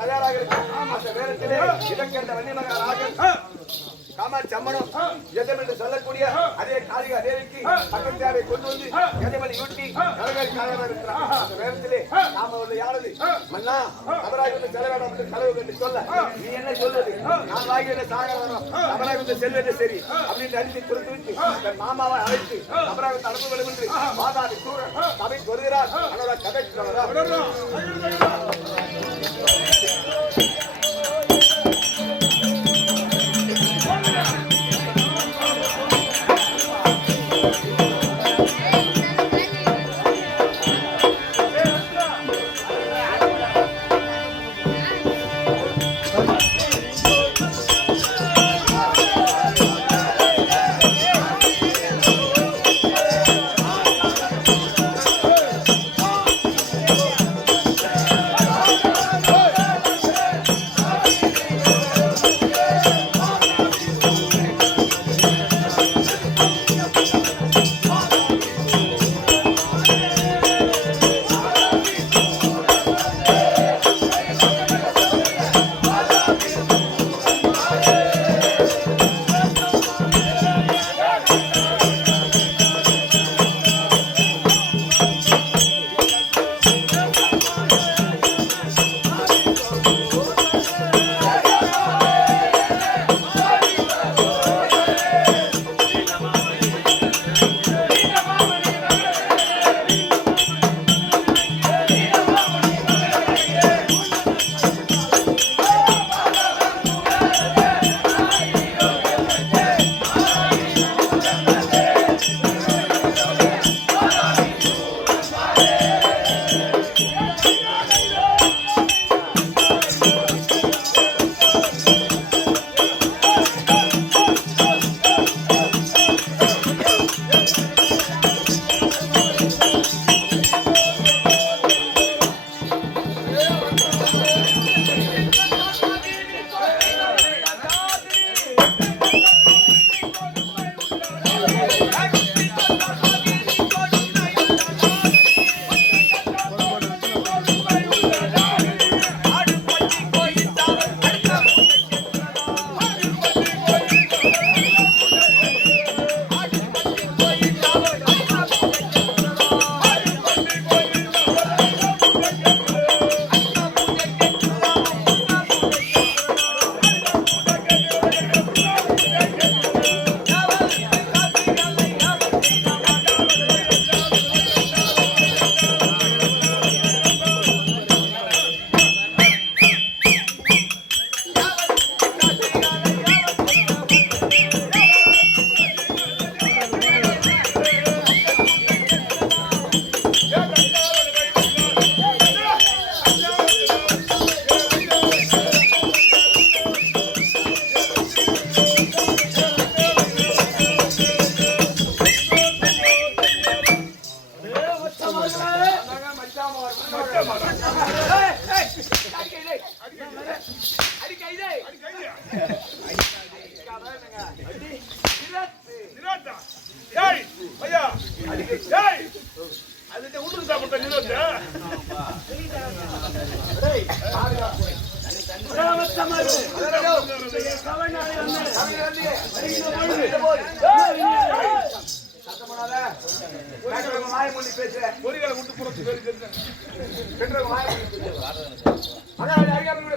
தயாராக இருக்கு. அந்த நேரத்திலே இதற்கென்ற வன்னிமகராக காமாட்சி அம்மனும் எஜம் என்று சொல்லக்கூடிய அதே காளிகா தேவிக்கு பக்கத்தாரை கொண்டு வந்து எஜமனை யூட்டி நரகரி காயமாக இருக்கிறார். அந்த நேரத்திலே நாம உள்ள யாரது மன்னா அபராய் வந்து செல்ல வேண்டாம் என்று கனவு கண்டு சொல்ல நீ என்ன சொல்வது நான் வாங்கிய சாக வரோம் அபராய் வந்து செல்வது சரி அப்படின்னு அடித்து கொடுத்து விட்டு தன் மாமாவை அழைத்து அபராய் வந்து அனுப்ப வேண்டும் என்று மாதாவி சூரன் சபை வருகிறார். அதோட கதை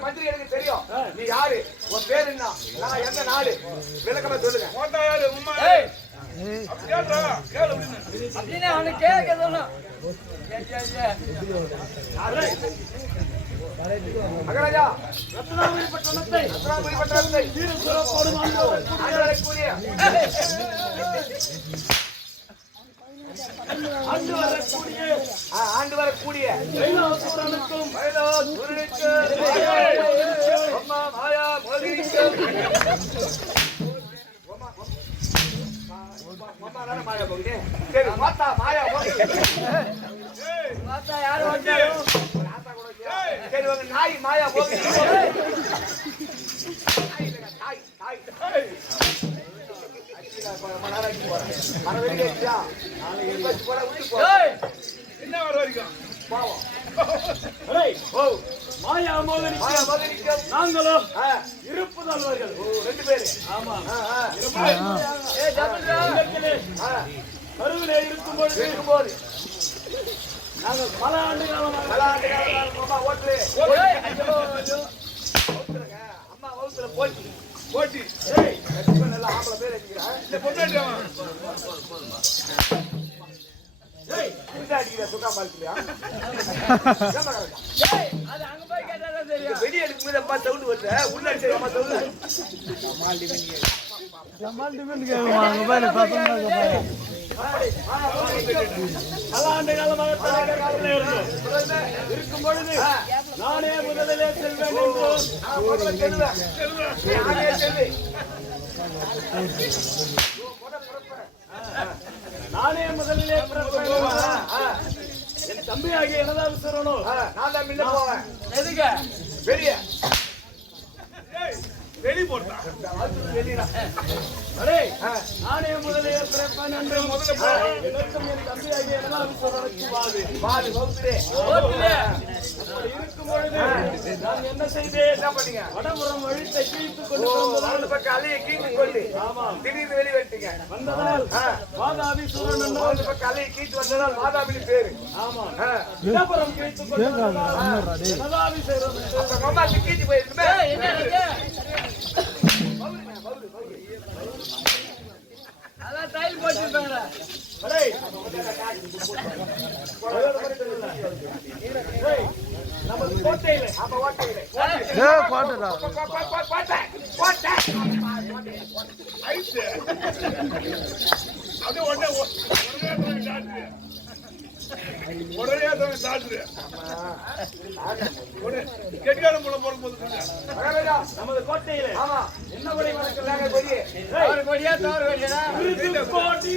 மந்திரி எனக்கு தெரியும். நீ யாரு, உன் பேர் என்ன, நான் எந்த நாடு, விளக்கமா சொல்லுங்க. மகாராஜா ரத்னாபுரி பட்டணத்தை ஆண்டு வரக்கூடிய மாயா மாயா போகுது. சரி மாத்தா மாயா மாத்தா யாரு சரி உங்க நாய் மாயா போகுது. ரொம்ப நேரம் ஆக்கி போறேன். வர வெளியே ஆயிடுச்சா? நாளைக்கு பஸ் போட விட்டு போ. என்ன வர வரைக்கும் பாவம். மாயா மோகனிக்கு மாயா மோகனிக்கும் நாங்களோ ஆ, இருப்புதல்வர்கள். ரெண்டு பேரு. ஆமா. ஆ, கருவிலே இருக்கும்பொழுது இருக்கும்போது நாங்கள் பல ஆண்டு காலமாக நல்லா ஆண்டு காலம் அம்மா ஓட்டுல ஓட்டுறங்க. அம்மா வகுத்துல போட்டி போட்டி கண்டிப்பா நல்லா ஆம்பளை பேர் வச்சுக்கிறேன். இந்த பொண்ணாட்டியா அடிக்கிற சுக்கா பாலிக்கலையா? வெளியே எடுக்கும் போது அம்மா சவுண்ட் வருது. உள்ள அடிச்ச அம்மா சவுண்ட். பல ஆண்டு காலமாக தலைகாலத்தில் இருந்தோம். இருக்கும் பொழுது நானே முதலிலே செல்வேன் என்று நானே முதலிலே பிறப்பேன். என் தம்பியாகிய எனதாவது சொல்லணும். நான் தான் முன்ன போவேன். எதுங்க வெளியே வெளி போட்டான். வெளியா அடே நானே முதலிலே பிறப்பேன் என்று முதல்ல போவேன். எனக்கும் என் தம்பியாகிய எனதாவது சொல்லணும். பாதி வகுத்துலே அப்படி இருக்கும் பொழுது நான் என்ன செய்தேன்? என்ன பண்ணீங்க? வடபுறம் வழித்தை கிழித்துக் கொண்டு வலது பக்கம் அலையை கீழ்த்து கொண்டு ஆமாம் திடீர்னு வெளியே வெட்டிங்க. வந்ததால் வாதாபி சூரன் என்றால் வலது பக்கம் அலையை கீழ்த்து வந்ததால் மாதாபினி பேரு. ஆமாம் இடப்புறம் கிழித்துக் கொண்டு எனதாபி செய்கிறோம். அப்ப மாமா கீழ்த்து போயிருக்குமே. அதான் டைல் போட்டுருப்பாங்க. அடே நமது கோட்டையில அப்ப ஓட்டையிலே ஐஸ் அது உடனே கெட்டிக்கார மூலம் போடும்போது நமது கோட்டையில ஆமா என்ன படி வழக்கலாங்க கொடியே கொடியா தவறு கொடியா கோட்டி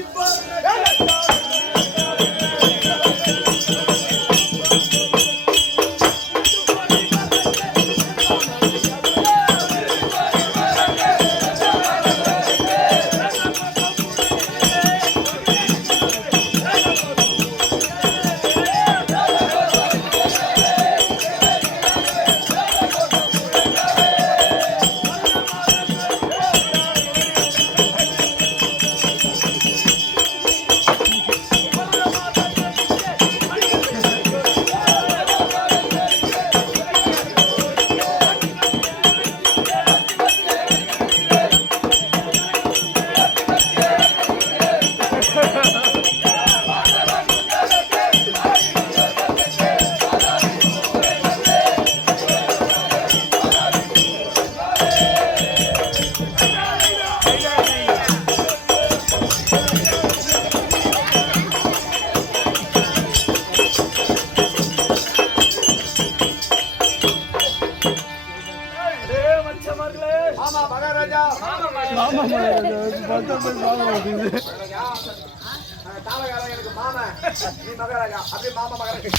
ஆமா மகாராஜா தாளகாரன் எனக்கு மாமா நீ மகாராஜா அப்படியே மாமா மகாராஜா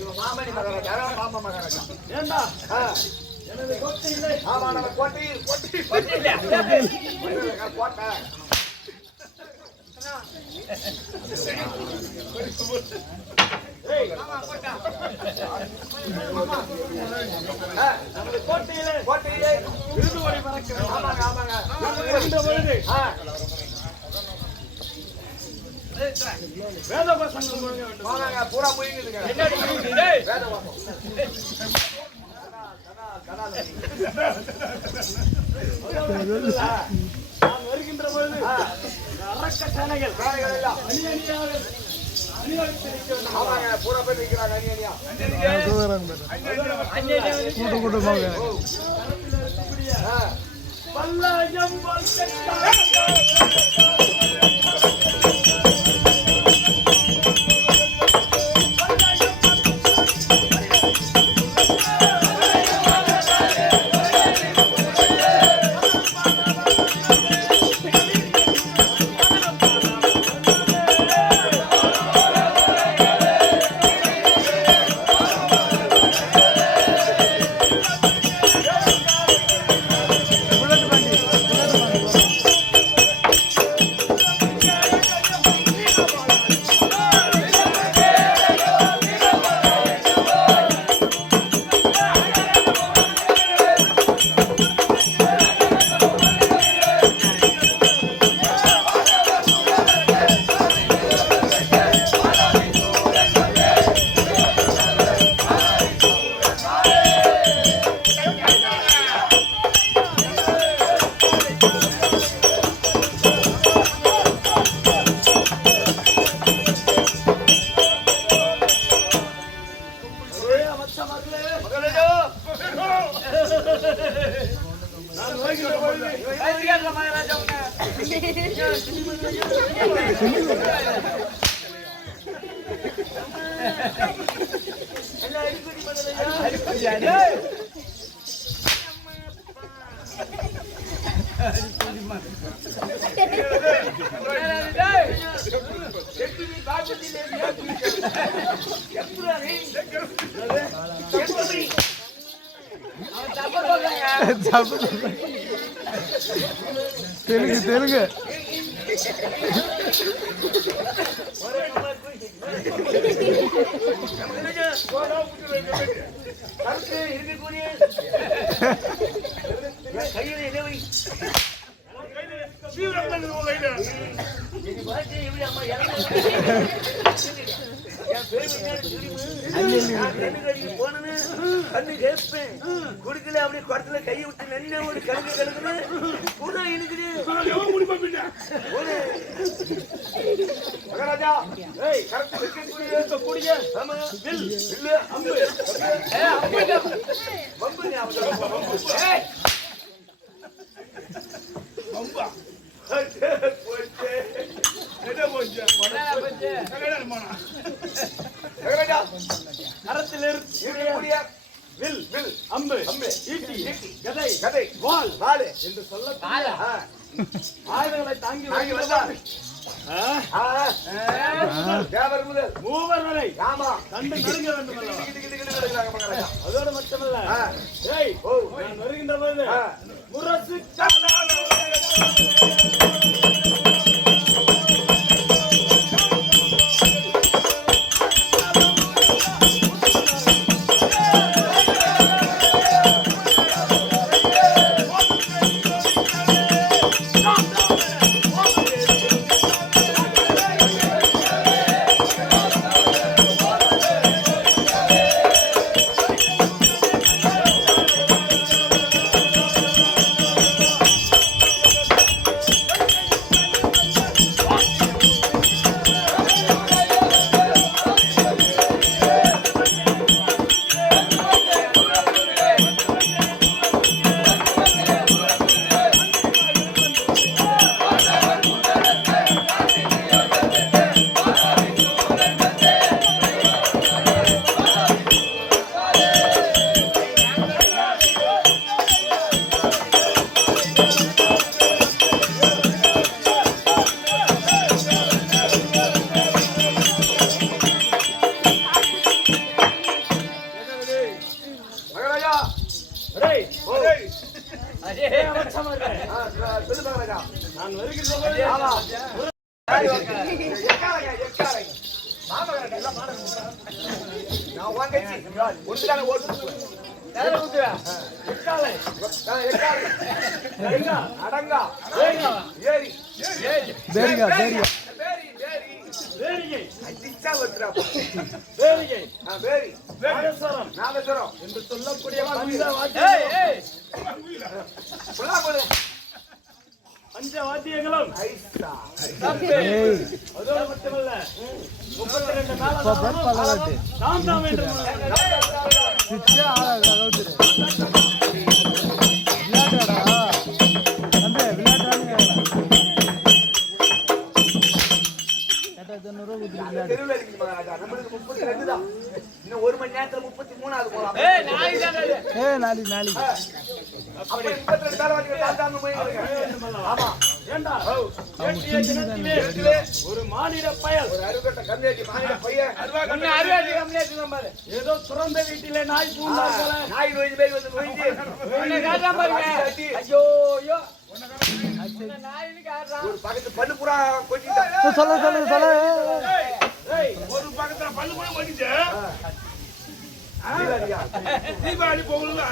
இவன் மாமா நீ மகாராஜா மாமா மகாராஜா ஏண்டா எனது கோட்டையிலே ஆமா நம்ம கோட்டை கோட்டை நமது கோட்டையிலே கோட்டையிலே விருது ஒளி பறக்கிறது. ஆமாங்க ஆமாங்க இருந்த பொழுது வேத பிரசங்கம் முழங்க வேண்டும். ஆமாங்க பூரா போயிங்குதுங்க வேத வாசம் நான் வருகின்ற பொழுது அரக்க சேனைகள் எல்லாம் அணி அணியாக அணிவகுத்து நிற்க வேண்டும். ஆமாங்க பூரா பேர் நிற்கிறாங்க அணி அணியா பல்லாயம் தெலுங்கு தெலுங்கு கருத்து இருக்கக்கூடிய கையில இலவை கண்ணு கேட்பேன் குடுக்கல அப்படியே குடத்துல கையை விட்டு நெல்ல ஒரு கடுக்கு கடுக்குன்னு கூட இருக்குது மகாராஜா கரெக்ட் இருக்கக்கூடிய ஆமா வில் வில்லு அம்பு பம்பு பம்பா வில் வில் அம்பு அம்பு ஈட்டி கதை கதை வாள் வாள் என்று சொல்ல ஆயுதங்களை தாங்கி வந்தார் தேவர் முதல் மூவர் வரை ஆமா கண்டு நெருங்க வேண்டும் அதோடு மட்டுமல்ல நான் வருகின்ற போது முரசு நான் வருகின்ற என்று சொல்லக்கூடிய பஞ்ச வாத்தியங்களும் அதோடு மட்டுமல்ல 32 காலம் என்று நம்மளுக்கு 32 தான். இன்னும் 1 மணி நேரத்துல 33 போலாம். ஒரு மாநில பயல் ஒரு அறுகட்ட கம்யூனிட்டி மாநில பையன் ஏதோ துறந்த வீட்டிலே நாய் பூண்டா போல நாய் நோய் பேர் வந்து நோய்ந்து ஐயோ ஐயோ ஒரு பக்கத்து பல்லு புறா கொட்டிட்டா சொல்ல ஒரு பக்கத்துல பல்லு புறா கொட்டிச்சு தீபாவளி போகல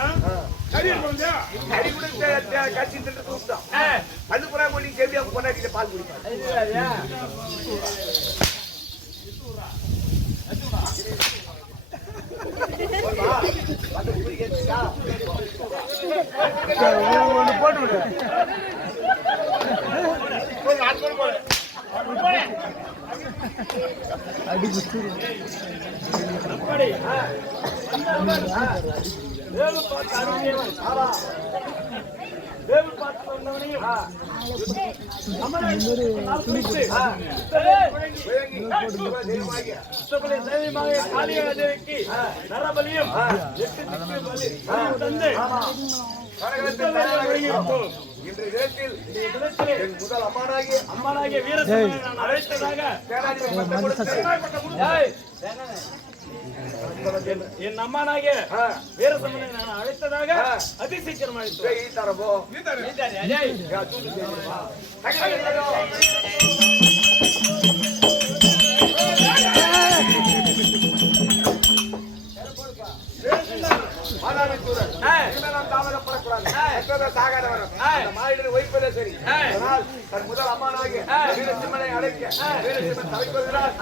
கறி கூட கட்சி திட்டு கூப்பிட்டோம் பல்லு புறா கொட்டி செவியா கொண்டாடிட்டு பால் குடிப்பாங்க போட்டு விடு அடி தேவன் பார்த்து வந்தவனையும் காளியாதேவிக்கு நரபலியும் 8 திக்கு பலி தந்து இன்றைய தினத்தில் என் முதல் அம்மானாகிய வீரசிம்மனை நான் அழைத்ததாக என் அம்மானாகிய வீரசிம்மனை நான் அழைத்ததாக அதிசீக்கிரம் சரி அதனால் தன் முதல் அம்மானாகிய வீரசிம்மனை அழைக்க வீரசிம்மன் தலைப்பதினால்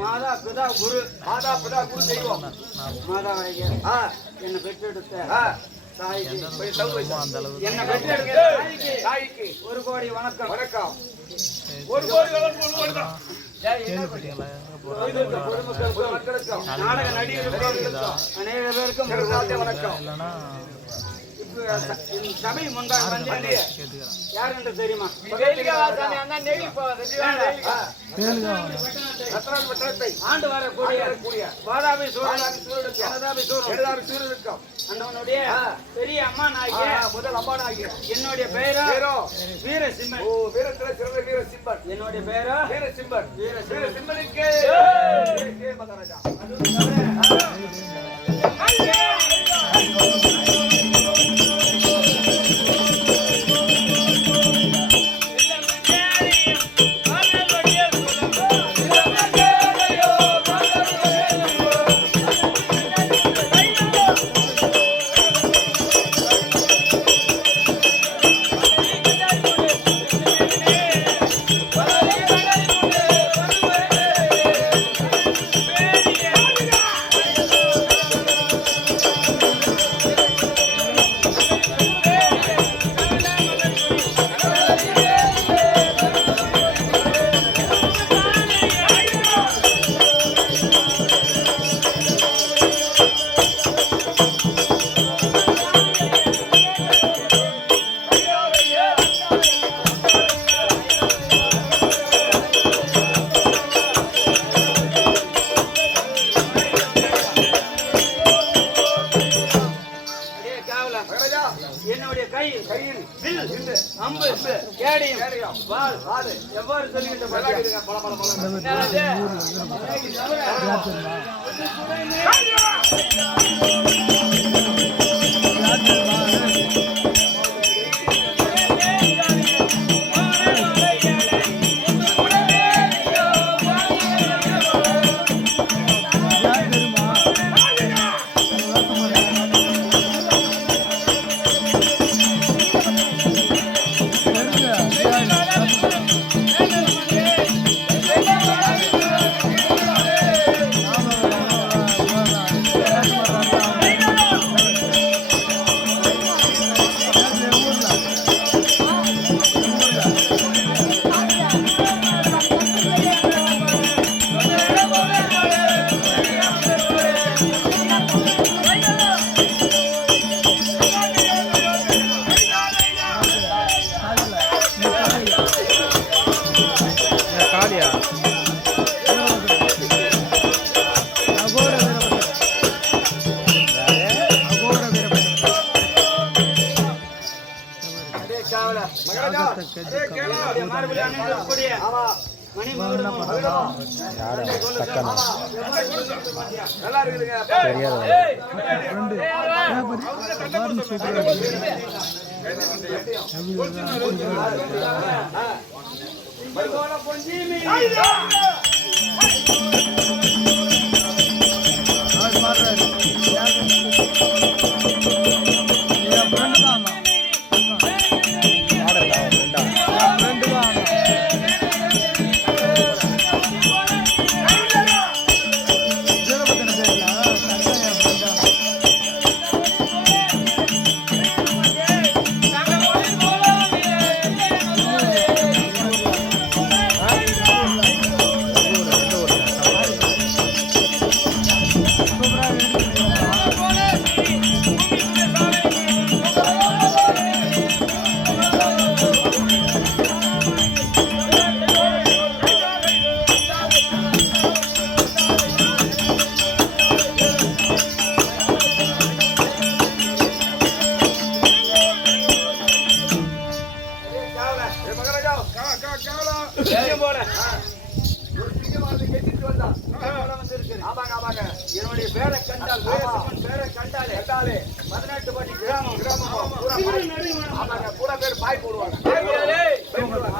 மாதா பிதா குரு தெய்வம் மாதா என்னை பெற்றெடுத்த என்னை பெற்றெடுத்த தாய்க்கு 1 கோடி வணக்கம். வணக்கம். 1 கோடி வணக்கம். மக்களுக்கும் நாடக நடிகர்களுக்கும் அநேக பேருக்கும் வணக்கம். சபை முன்பாக வந்து யார் என்று தெரியுமா? ஆண்டு வரக்கூடிய வாதாபி சூரனுக்கும் அந்தவனுடைய பெரிய அம்மா நாயகிய முதல் அம்மானாகிய என்னுடைய பெயரோ வீரசிம்மன். வீரத்துல சிறந்த வீரசிம்மன். என்னுடைய பெயரோ வீரசிம்மன். வீரசிம்மனுக்கு மகாராஜா என்னுடைய கையில் வில் அம்பு கேடயம் வாள் எவ்வாறு சொல்லுகின்ற மகாராஜா மார்பில் அணிந்திருக்கக்கூடிய மணி மகுடம் நல்லா இருக்குதுங்க என்னுடைய பேரை கண்டால் பேரை கண்டாலே 18 படி கிராமம் பூரா பேர் பாய் போடுவாங்க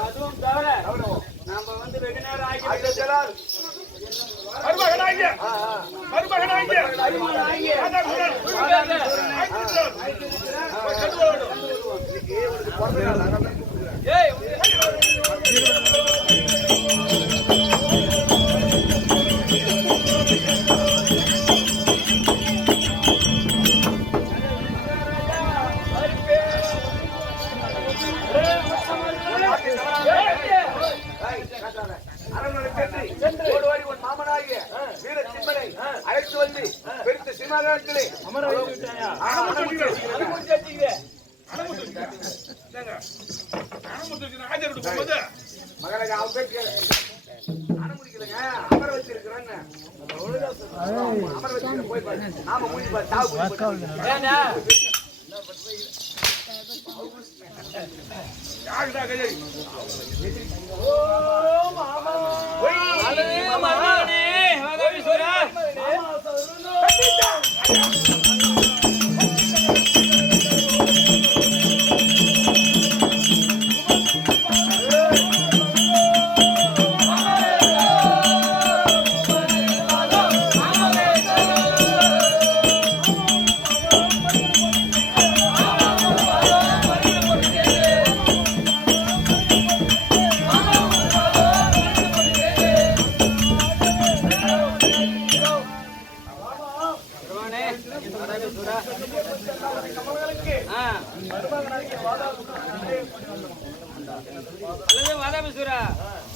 அதுவும் தவிர நாம வந்து வெகு நேரம் ஆகி அழைத்து வந்து பெருத்த சிம்மாசனத்திலே அமர வைத்து விட்டாயா? மகாராஜா அவங்க அனுமதிக்கலங்க அமர வச்சிருக்கிறேன்னு அமர வச்சிருக்க போய் பாரு நாம முடிஞ்சு பாரு தாவு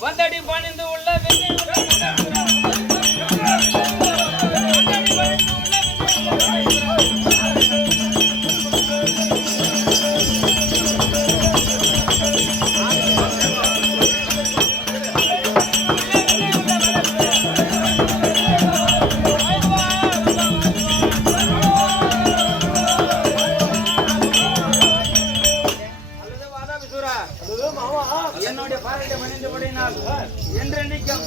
வந்தடி பணிந்து உள்ள என்னுடைய பாராட்டை மணிந்தபடினால் என்றென்றைக்கும்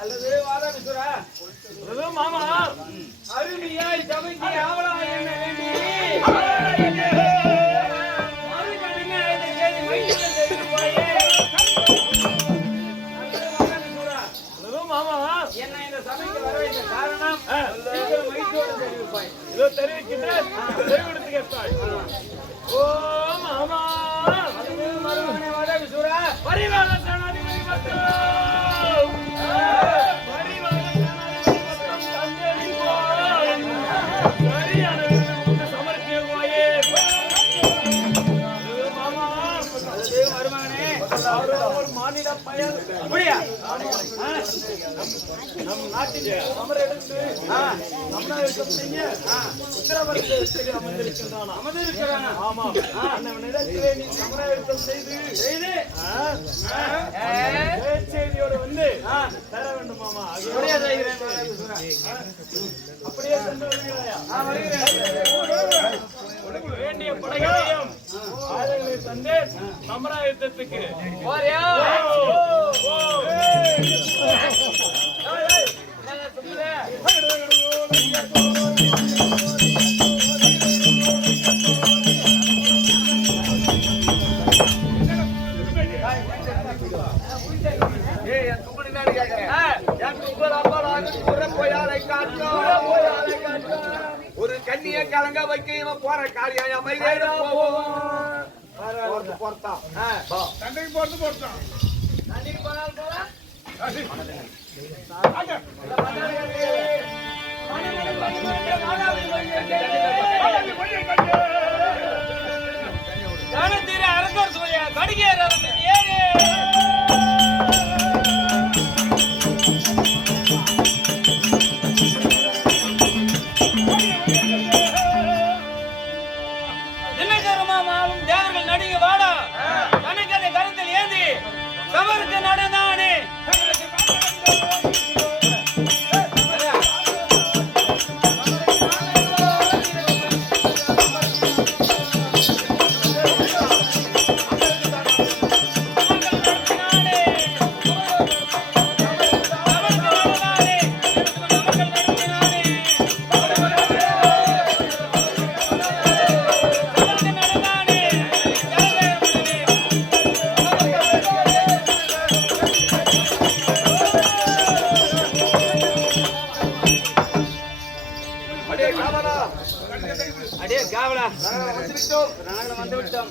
அல்லது வாதாபிசுரா மாமா அருமையாய் சபைக்கு ஆவலா என்ன வேண்டி என்ன இந்த சபைக்கு வர வைத்த காரணம் தெரிவிப்பாய். இதோ தெரிவிக்கின்றேன். தெரிவித்து கேட்பாய். ஓ மாமா மருமகனே வாதாபிசுரா பரிவார சேனாதிபதி மற்றும் பரிவார சேனாதிபதி மற்றும் தந்தை சரியான சமர்ப்பியவாயே மாமா மருமகனே ஒரு மாநில பயன் நம் நாட்டில் அமர எடுத்து தமிழகம் செய்ய உத்தரவாதத்தில் அமர்ந்திருக்கிறானா? ஆமாம் அண்ணவனிடத்திலே நீ சமரகம் செய்து செய்தியோடு வந்து அப்படியே செய்கிறேன் விசுரா. அப்படியே சென்று வருகிறாயா? வேண்டிய படைகளையும் ஆயுதங்களை தந்து சமராயுத்தத்துக்கு போறியா? ஒரு கண்ணிய கலங்க வைக்க இவன் போற காரியம் போறதா சண்டைக்கு போறது போட்டான் அன்னைக்கு போனால் போலாம். கணத்தீர அரசர் சூழ கடிகேற ஏறு. தினகரமாவும் தேவர்கள் நடுங்க வாடா. கணக்கதை கருத்தில் ஏந்தி சமருக்கு நடந்தானே. அடே காவலா, நாங்கள் வந்து விட்டோம்.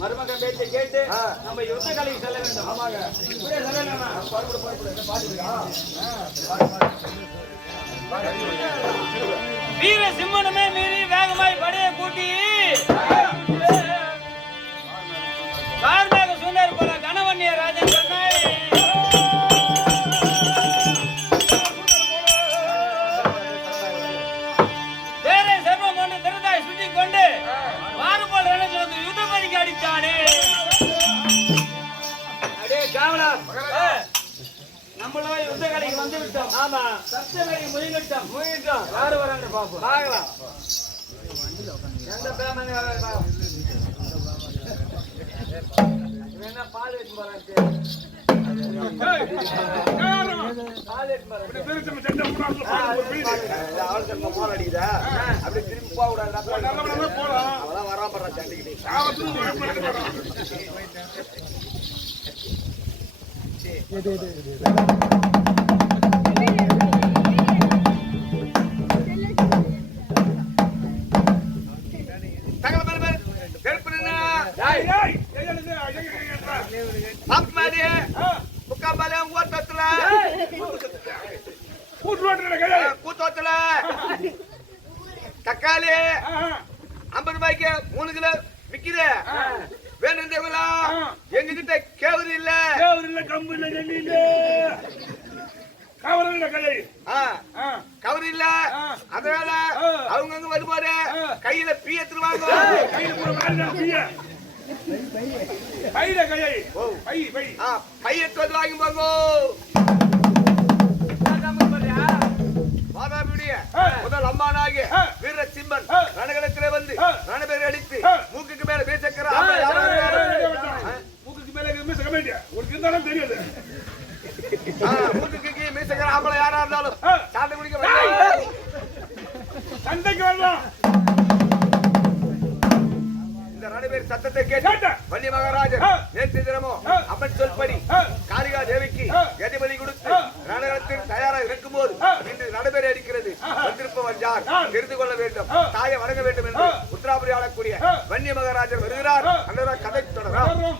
மருமகன் பேச்சை கேட்டு நம்ம யுத்த கலைக்கு செல்ல வேண்டும். ஆமாங்க, இப்படியே செல்ல வேண்டாமா? வீர சிம்மனமே மீறி வேகமாய் படையை கூட்டி கார்மேக சுந்தர் போல கணவன்னிய ராஜன் சொன்னாய். வேற சர்வம் ஒன்று திருதாய் சுத்தி கொண்டு மாறுபாடு நினைச்சு வந்து யுத்தபடிக்கு அடித்தானே. அடே காவலா, நம்மளும் யுத்த கலைக்கு வந்து விட்டோம். ஆமா, சப்தவெளி முயங்கிட்டோம். யாரு வராங்க பாப்போம். பார்க்கலாம். எந்த பேமன் வராங்க? என்ன பால் எடுத்து போறாங்க? பால் எடுத்து போறாங்க. போன் அடிக்குதா அப்படி திரும்பி போக கூடாது. அவதான் வராம சண்டைக்கு கூத்தோத்துல தக்காளி 50 ரூபாய்க்கு 3 கிலோ விக்குது. வேணுங்களா? எங்க கிட்ட கேவரு இல்ல, கம்பு இல்ல, நெல்லி இல்ல, கவரம் இல்ல, கவரு இல்ல. அதனால அவங்க வரும்போது கையில பீ எடுத்துருவாங்க. பை எடுத்து வந்து வாங்கி போங்க. மாதாபியுடைய முதல் அம்மானாகிய வீர சிம்மன் ரணகளத்திலே வந்து ரணபேரை அடித்து மூக்குக்கு மேல வீசக்கர மூக்குக்கு மேல மீசக்க வேண்டிய உனக்கு இருந்தாலும் தெரியாது. மூக்குக்கு மீசக்கர ஆம்பளை யாரா இருந்தாலும் சாட்டை குடிக்க சண்டைக்கு வரலாம். இந்த ரணபேர் சத்தத்தை கேட்டு வள்ளி மகாராஜர் நேற்று தினமும் அம்மன் சொல்படி காளிகா தேவிக்கு எதிபதி கொடுத்து ரணகளத்தில் தயாராக இருக்கும்போது இன்று நடைபெற இருக்கிறது. வந்திருப்பவர் யார் தெரிந்து கொள்ள வேண்டும், தாயை வணங்க வேண்டும் என்று உத்தராபுரி ஆளக்கூடிய வன்னிய மகாராஜர் வருகிறார். அந்த கதை தொடரும்.